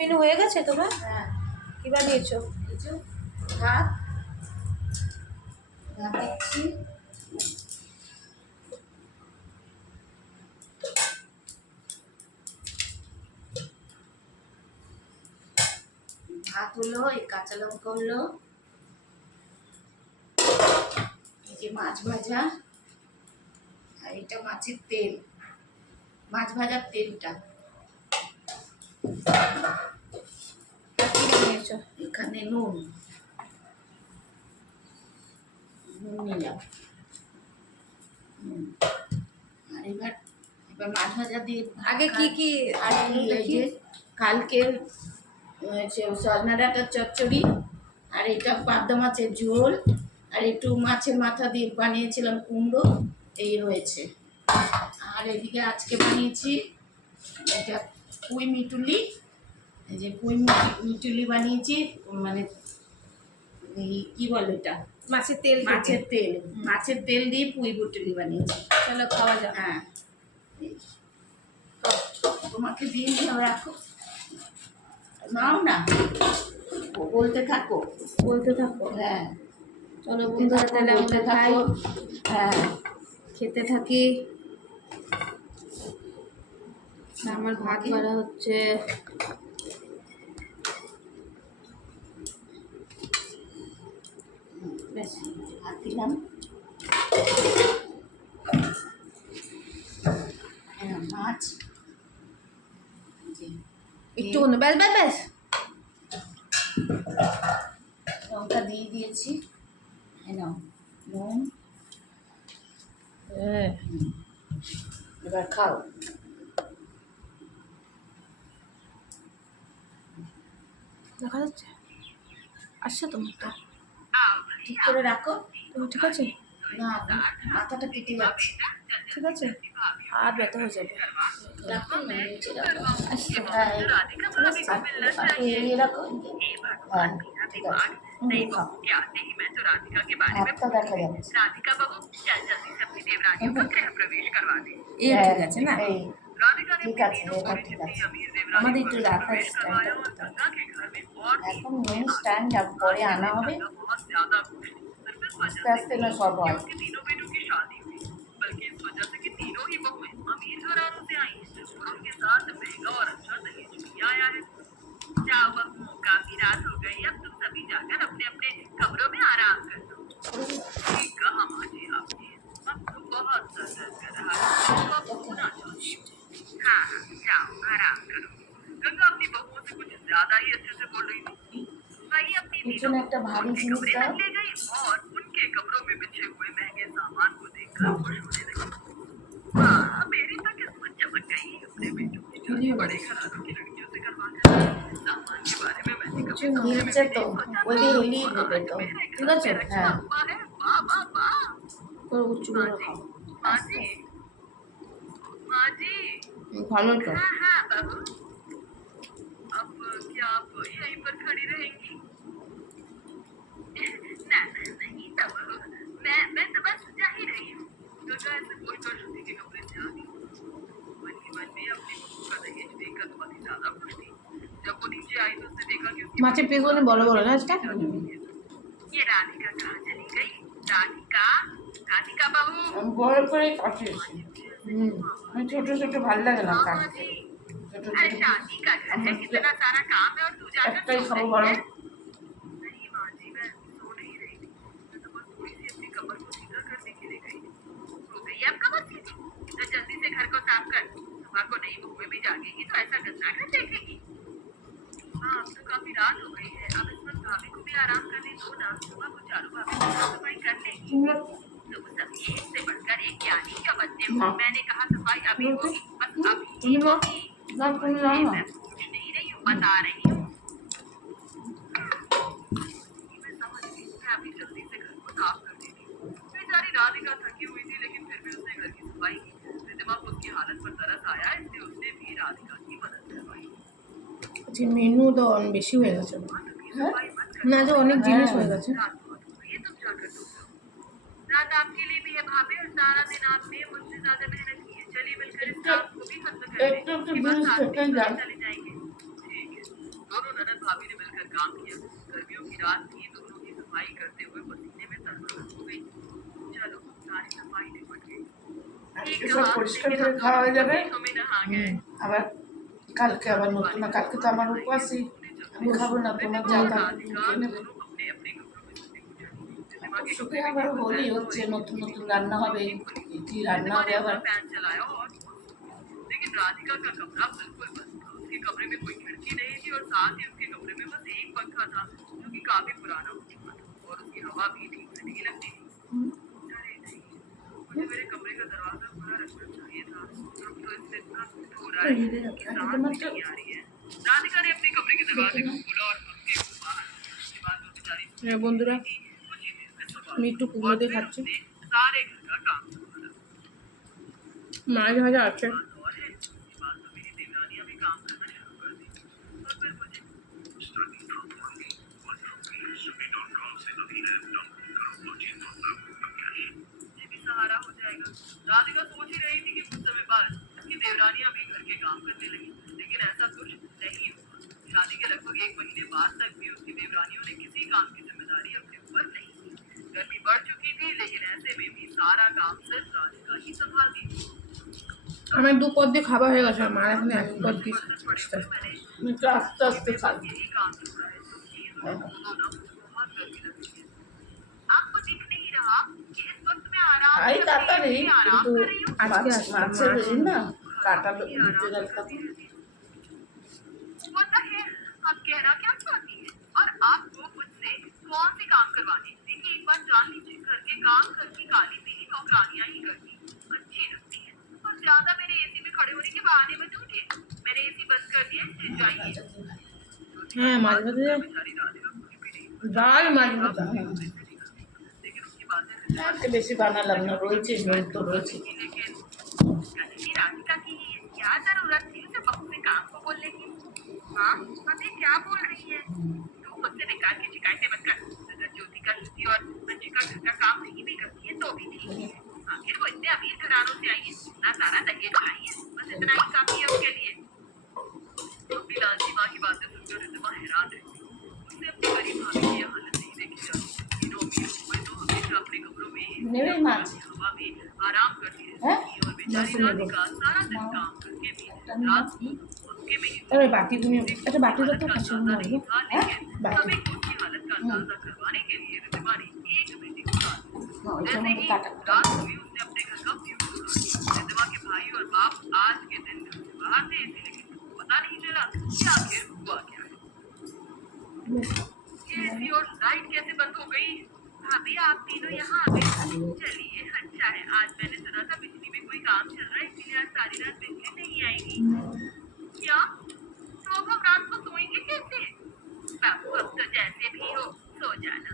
Menu হয়ে গেছে তোমার? হ্যাঁ। কি বানিয়েছো? কিছু ভাত দিচ্ছি, ভাত হলো, এই কাঁচা লঙ্কা হলো, এই যে মাছ ভাজা, আর এটা মাছের তেল, মাছ ভাজার তেলটা। কি বানিয়েছো? এখানে নুন নিলাম। আর এবার এবার মাছ ভাজা দিয়ে আগে কি কি আর এই যে কালকের সজনা ডাঁটার চচ্চড়ি, আর এটা পাবদা মাছের ঝোল, আর একটু মাছের মাথা দিয়ে বানিয়েছিলাম কুমড়ো, এই রয়েছে। আর এদিকে আজকে বানিয়েছি এটা পুঁই মিটুলি, এই যে পুঁই মিটুলি বানিয়েছি, মানে এই কি বলে এটা, মাছের তেল মাছের তেল দিয়ে পুঁই মিটুলি বানিয়েছি। চলো খাওয়া যাক। হ্যাঁ, তোমাকে দিয়ে রাখো, নাও না, বলতে থাকো। হ্যাঁ, চলো বন্ধুরা, তাহলে বলতে আমরা খাই। থাকো। হ্যাঁ, খেতে থাকি। আমার ভাত বাড়া হচ্ছে। বেশ ভাত দিলাম। মাছ একটু ব্যাস ব্যাস ব্যাস লঙ্কা দিয়ে দিয়েছি, নাও নুন, এবার খাও। দেখা যাচ্ছে? আসছে তোমারটা? ঠিক করে রাখো। তুমি ঠিক আছে? না, মাথাটা কেটে যাচ্ছে। ঠিক আছে, আর ব্যথা হয়ে যাবে। রাখো না, নিচে রাখো। আসছে। হ্যাঁ, এই রাখো। হ্যাঁ, ঠিক আছে। হাতটা দেখা যাচ্ছে। এই ঠিক আছে না? এই ঠিক আছে, এবার ঠিক আছে। আমাদের একটু রাখার স্টাইলটা এখন মেন স্ট্যান্ড পরে আনা হবে, আস্তে আস্তে না সব হয়। काफी रात हो गई, अब तुम सभी जाकर अपने अपने कमरों में आराम कर लो। ठीक कहा माजी आपने, अब तो बहुत दर्द कर रहा है, अब सोना चाहिए। हाँ हाँ, जाओ आराम करो। गंगा अपनी बहुओं से कुछ ज्यादा ही अच्छे से बोल रही थी। वही अपनी तीनों को उनके कमरे तक ले गई और उनके कमरों में बिछे हुए महंगे सामान को देखकर खुश होने लगी। हाँ, मेरी तो किस्मत चमक गई, अपने बेटों की शादी बड़े घरानों की लड़कियों से करवाकर। सामान के बारे में मैंने कभी নিচে তো ওই দিয়ে হেলিয়ে দেবে তো। ঠিক আছে? হ্যাঁ, করে উঁচু করে খাও। माजी माजी ভালো তো। हाँ हाँ बाबू, अब क्या आप यहीं पर खड़ी रहेंगी? ना ना नहीं तब मैं तो बस जा ही रही हूँ। गंगा ऐसे बोलकर श्रुति के कमरे से आ गई। मन ही मन में अपनी बहू का दहेज देखकर बहुत ही ज्यादा खुश थी। जब वो नीचे आई तो उसने देखा कि उसकी মাছের পিসগুলো বড় বড় না আজকে? ये राधिका कहाँ चली गई? राधिका, राधिका बहू। বড় করে কাটিয়েছি। ছোট ছোট ভালো লাগে না কাটতে। अरे शादी का घर है, कितना सारा काम है और तू जाकर একটাই सो খাবো रही বরং। है? नहीं माँ जी, मैं सो नहीं रही थी, मैं तो बस थोड़ी सी अपनी कमर को सीधा करने के लिए गई थी। सो गई अब कमर सीधी? तो जल्दी से घर को साफ कर, सुबह को नई बहू में भी जागेगी तो ऐसा गंदा घर देखेगी। हाँ, अब तो काफी रात हो गई है, अब इस वक्त भाभी को भी आराम करने दो ना, सुबह को चारों भाभी साफ सफाई कर लेगी। तो सभी एक से बढ़कर एक ज्ञानी क्या बनते हो? मैंने कहा सफाई अभी होगी, बस अभी होगी। मैं पूछ नहीं रही हूँ, बता रही हूँ। मैं समझ गई, मैं अभी जल्दी से घर को साफ कर देती हूँ। बेचारी राधिका थकी हुई थी, लेकिन फिर भी उसने घर की सफाई की। रिद्धिमा को उसकी हालत पर तरस आया, इसलिए उसने भी राधिका की मदद करवाई। আচ্ছা, মেনু তো অনেক বেশি হয়ে গেছে। না, যে অনেক জিনিস হয়ে গেছে। ये तुम जाकर दो, रात आपके लिए भी है भाभी, और सारा दिन आपने मुझसे ज्यादा मेहनत की है। चलिए मिलकर इस काम को भी खत्म कर दें, उसके बाद साथ में चले जाएंगे। ठीक है। ननद भाभी ने मिलकर काम किया। गर्मियों की रात थी, दोनों की सफाई करते हुए पसीने में तरबतर हो गई। चलो सारी सफाई निपट गई, ठीक এসব कहा, পরিষ্কার लेकिन করে हम খাওয়া दोनों হয়ে যাবে। पसीनों में नहा गए। আবার কালকে আবার নতুন না, কালকে তো আমার উপবাসই, আমি খাবো না, তোমার যা থাকবে তুমি খেয়ে নেবে। अपने अपने कमरों में सोने को चली। সুখে আবার হোলি হচ্ছে, নতুন নতুন রান্না হবে, কি রান্না হবে আবার। फैन चलाया और लेकिन राधिका का कमरा बिल्कुल बंद था। उसके कमरे में कोई खिड़की नहीं थी और साथ ही उसके कमरे में बस एक पंखा था जो कि काफी पुराना हो चुका था और उसकी हवा भी ठीक से नहीं लगती थी। अरे नहीं, मुझे मेरे कमरे का दरवाजा खुला रखना चाहिए था। अब तो इससे इतना दुख हो रहा है कि सांस भी नहीं आ रही है। राधिका ने अपने कमरे के दरवाजे को खोला और पंखे को बाहर। उसके बाद वो बेचारी হ্যাঁ বন্ধুরা, कुछ ही देर में सुबह আমি একটু কুমড়ো দিয়ে খাচ্ছি। उसने सारे घर का काम संभाला। মাছ ভাজা আছে। बात और है, उसके बाद तो मेरी देवरानियां भी काम करना शुरू कर दी और फिर मुझे मुझे भी सहारा हो जाएगा। राधिका सोच ही रही थी कि कुछ समय बाद उसकी देवरानियां भी घर के काम करने लगी, लेकिन ऐसा कुछ नहीं हुआ। शादी के लगभग 1 महीने बाद तक भी उसकी देवरानियों ने किसी काम की जिम्मेदारी अपने ऊपर नहीं ली। गर्मी बढ़ चुकी थी, लेकिन ऐसे में भी सारा काम सिर्फ राधिका ही संभालती थी। আমার 2 পদ দিয়ে খাবার হয়ে গেছে, আমার এখন 1 পদ দিয়ে আসতে। আমি তো আস্তে আস্তে খাবো। यही काम छोड़ा है तो प्लीज ना मुझे बहुत गर्मी लग रही है। आपको दिख नहीं रहा कि इस वक्त मैं आराम খাই कर তাড়াতাড়ি, रही हूँ, आराम কিন্তু कर रही हूँ। আজকে মাছ আসবে মাছের মাছ। এই না কাটা দিতে গেলে তখন What the hell? आप कहना क्या चाहती हैं? और आपको मुझसे कौन से काम करवाने? देखिए एक बात जान लीजिए, घर के काम घर की काली पीली नौकरानियां ही करती अच्छी लगती है। और ज्यादा मेरे एसी में खड़े होने के बहाने मत उठिए। मैंने एसी बंद कर दिया है, इससे जाइए। হ্যাঁ মাছ ভাজা, बेचारी राधिका कुछ भी नहीं ডাল মাছ ভাজা। लेकिन उसकी बातें আজকে बेसी बानालाम ना, রয়েছে মেয়ে তো রয়েছে। लेकिन कहीं राधिका की क्या जरूरत थी उसे बहू से काम को बोलने की? हाँ पति क्या बोल रही है? तू मुझसे बेकार की शिकायतें मत कर। अगर ज्योति का श्रुति और मंजिका घर का काम नहीं भी करती है तो भी ठीक है। आखिर वो इतने अमीर घरानों से आई है, ना सारा दहेज लाई है, बस इतना ही काफी है उसके लिए। अपनी लालची माँ की बातें सुनकर रिद्धिमा हैरान रही। उसने अपनी गरीब भाभी की यह हालत नहीं देखी जाती। तीनों अमीर हुए तो हमेशा अपने कमरों में নেবে মাছ? हवा में आराम करती हैं? रहती थी और बेचारी राधिका सारा दिन काम करके भी रात को उसके में ही তবে বাটি তুমি একটা বাটিটা তো কাছে নিয়ে আসবো। था। लेकिन बाकी। सभी को उसकी हालत का अंदाजा करवाने के लिए रिद्धिमा ने एक मीटिंग बुला ली। ওইটার जैसे মধ্যে ही কাটা रात हुई उसने अपने घर का व्यू उड़ा दिया। रिद्धिमा के भाई और बाप आज के दिन घर से बाहर थे, इसलिए किसी को पता नहीं चला कि आखिर हुआ क्या है। ये एसी और लाइट कैसे बंद हो गई? भाभी आप तीनों यहाँ आ गए। चलिए अच्छा है, आज मैंने सुना था बिजली में कोई काम चल रहा है, इसलिए आज सारी रात बिजली नहीं आएगी। क्या? तो अब हम रात को सोएंगे कैसे? बाबू अब तो जैसे भी हो सो जाना।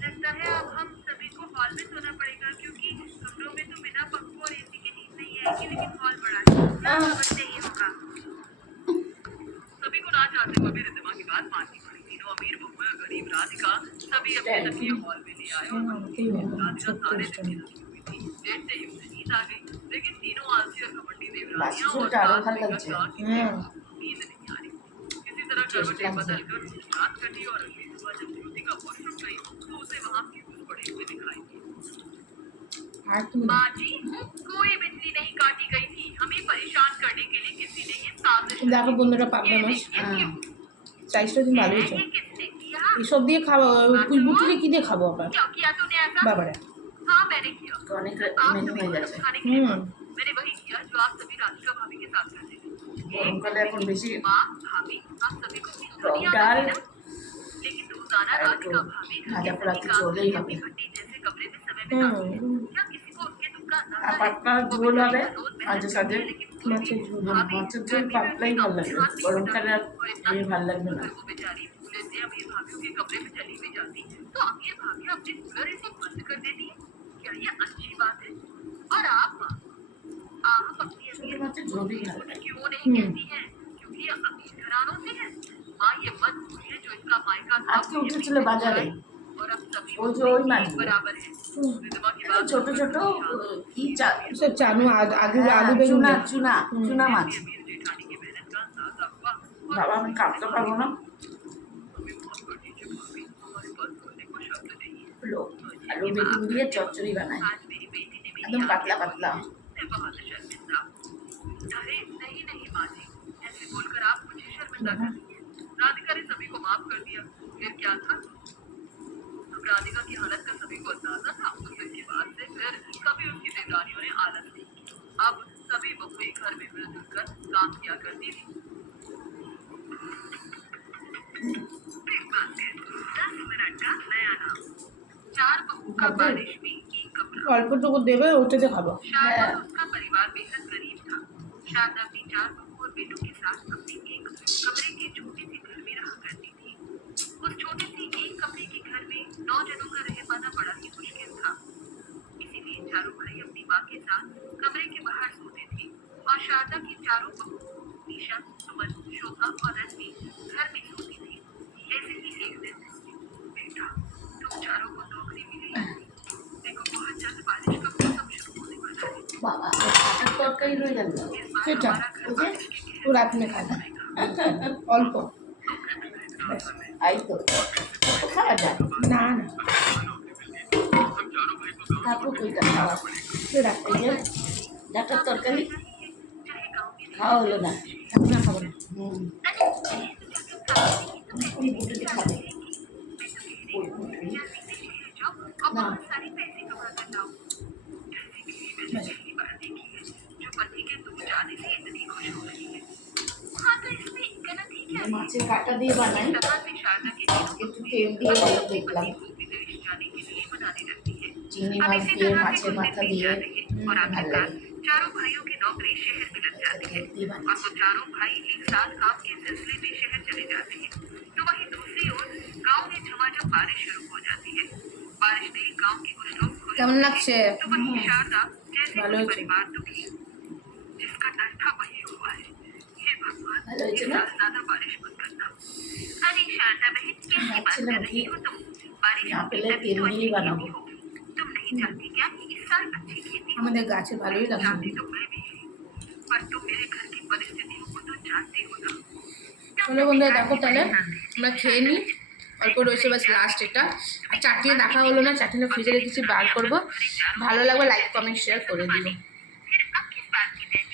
लगता है अब हम सभी को हॉल में सोना पड़ेगा, क्योंकि कमरों में तो बिना पंखों और एसी के नींद नहीं आएगी, लेकिन हॉल बड़ा है, समझते ही होगा। सभी को ना चाहते हुए भी रिद्धिमा की बात माननी पड़ी। तीनों अमीर बहुएं और गरीब राधिका सभी अपने तकिए हॉल में ले आए और राधिका सारे दिन की लगी हुई थी। देर से ही उसे नींद आ गई, लेकिन तीनों आलसी और घमंडी देवरानियां और बाकी सास हल लेकर लगছে। जाग की नींद नहीं आ रही। किसी तरह करवटें बदलकर वो रात कटी और अगली सुबह जब ज्योति का वॉशरूम गई तो उसे वहां फ्यूज पड़े हुए दिखाई दिए। আর তুমি माँ जी, कोई बिजली नहीं काटी गई थी, हमें परेशान करने के लिए किसी ने ये साजिश দেখো বন্ধুরা পাবদা মাছ চাইছো তুমি ভালো হয়েছে। ये किसने किया? এসব দিয়ে খাবো, কুলবুটিকে কি দিয়ে খাবো আবার क्यों किया तूने ऐसा? বাবারে। हाँ मैंने किया। অনেক आप মেনু सभी হয়ে को যাচ্ছে। खाने के लिए হুম मैंने वही किया जो आप सभी राधिका भाभी के साथ करते थे। গরমকালে এখন বেশি माँ भाभी आप सभी को अपनी টক कहानी याद ডাল आती ना? लेकिन रोजाना আর একটু राधिका भाभी घर ভাজা के পোড়া सभी কিছু काम হলেই करके হবে। अपनी भट्टी जैसे कमरे में समय बिताती है। হুম क्या किसी को उनके दुख का अंदाजा আর है? পাতলা वो ঝোল হবে बेचारी रोज मेहनत মাঝে करती সাঝে। है, लेकिन फिर भी মাছের ঝোল भाभी মাছের ঝোল गर्मी में পাতলাই अपने ভালো काम से লাগবে, हाथ नहीं গরমকালে আর बटाती और इतना এই ভালো লাগবে না। अगर वो बेचारी भूले से अमीर भाभियों के कमरे में चली भी जाती तो अमीर भाभी अपने कूलर इसे बंद कर देती है। क्या ये अच्छी बात है? और आप अपनी ছোট अमीर মাছের ঝোলই ভালো লাগে। क्यों नहीं कहती है? क्योंकि ये अमीर घरानों से है। माँ ये मत भूलिए जो इसका मायका था, আজকে উঠেছিল বাজারে, और अब सभी ওই যে ওই মাছ बराबर है। रिद्धिमा की बात ছোট ছোট কি সব চানু আলু আলু বেগুন চুনা দিয়ে। চুনা চুনা মাছ। अमीर जेठानी की मेहनत का अंदाजा हुआ বাবা আমি কাটতে পারবো না। हमारे पास बोलने को शब्द नहीं है। লোক আলু বেগুন দিয়ে চচ্চড়ি বানায়, आज मेरी बेटी ने मेरी একদম পাতলা পাতলা। मैं बहुत शर्मिंदा हूँ। अरे नहीं नहीं माँ जी, ऐसे बोलकर आप मुझे शर्मिंदा कर दिए। राधिका ने सभी को माफ कर दिया, फिर क्या था? अब राधिका की हालत का सभी को अंदाजा था। उस दिन के बाद से फिर कभी उसकी बेगानियों ने आलस नहीं किया। अब सभी बहुएं घर में मिलजुल कर काम किया करती थी। 10 मिनट का नया नाम। 4 बहू का बारिश में एक कमरा। অল্পটুকু দেবে, ওটাতে খাবো। शारदा और उसका परिवार बेहद गरीब था। शारदा अपनी 4 बहू और बेटों के साथ अपने एक कमरे के छोटे से घर में रहा करती थी। उस छोटे से एक कमरे के घर में 9 जनों का रह पाना बड़ा ही मुश्किल था। इसीलिए चारों भाई अपनी माँ के साथ कमरे के बाहर सोते थे और शारदा की चारों बहू निशा, सुमन, शोभा और रश्मि घर में सोती थी। ऐसे ही एक दिन, बेटा तुम चारों को नौकरी मिली है। देखो बहुत जल्द बारिश का मौसम शुरू होने वाला है। বাবা কাটার তরকারি রয়ে গেল। इस बार সেটা हमारा घर ওই যে बारिश के कहर ও রাত में খাবে অল্প। আই তো খাওয়া যায় না না, তারপর কইটা খাওয়া। এ রাতে এই যে ডাটার তরকারি चाहे गाँव में খাওয়া হলো না। খাবো না, খাবো না। হুম খাবে जाओ और बहुत सारे पैसे कमा कर लाओ। ऐसी किसी मैंने पहली बार देखी है जो पति के दूर जाने से इतनी खुश हो रही है। हाँ तो इसमें गलत ही क्या है? মাছের কাটা দিয়ে বানাই, सपा से शारदा के तीनों একটু তেল দিয়ে ভালো দেখলাম। पति को विदेश जाने के लिए मनाने लगती है। চিংড়ি अब মাছ इसी দিয়ে तरह से মাছের कुछ মাথা दिन बीत দিয়ে जाते हैं और ভালো आखिरकार লাগে। चारों भाइयों की नौकरी शहर में लग जाती है দিয়ে और বানাচ্ছি। वो चारों भाई एक साथ काम के सिलसिले में शहर चले जाते हैं। तो वहीं दूसरी ओर गांव में झमाझम बारिश शुरू हो जाती है। बारिश में गांव के कुछ लोग खुश কেমন होते हैं, লাগছে? तो वहीं शारदा जैसे ভালো कुछ হয়েছে। परिवार दुखी, जिसका डर था वही हुआ है। हे भगवान, ভালো হয়েছে इस না? साल ज्यादा बारिश मत करना। अरे शारदा बहन कैसी बात ভাবছিলাম कर কি रही हो तुम? बारिश না होगी পেলে तभी তেল तो अच्छी দিয়েই खेती বানাবো। होगी। तुम नहीं जानती क्या कि इस साल अच्छी खेती होगी? আমাদের গাছে ভালোই লাগছে। जानती तो मैं भी है, पर तुम मेरे घर की परिस्थितियों को तो जानती हो ना। চলো বন্ধুরা, দেখো তাহলে আমরা খেয়ে নিই। অল্প রয়েছে বাস লাস্ট এটা। আর চাটনি দেখা হলো না, চাটনিটা ফ্রিজে রেখেছি, বার করবো। ভালো লাগবে লাইক কমেন্ট শেয়ার করে দিও।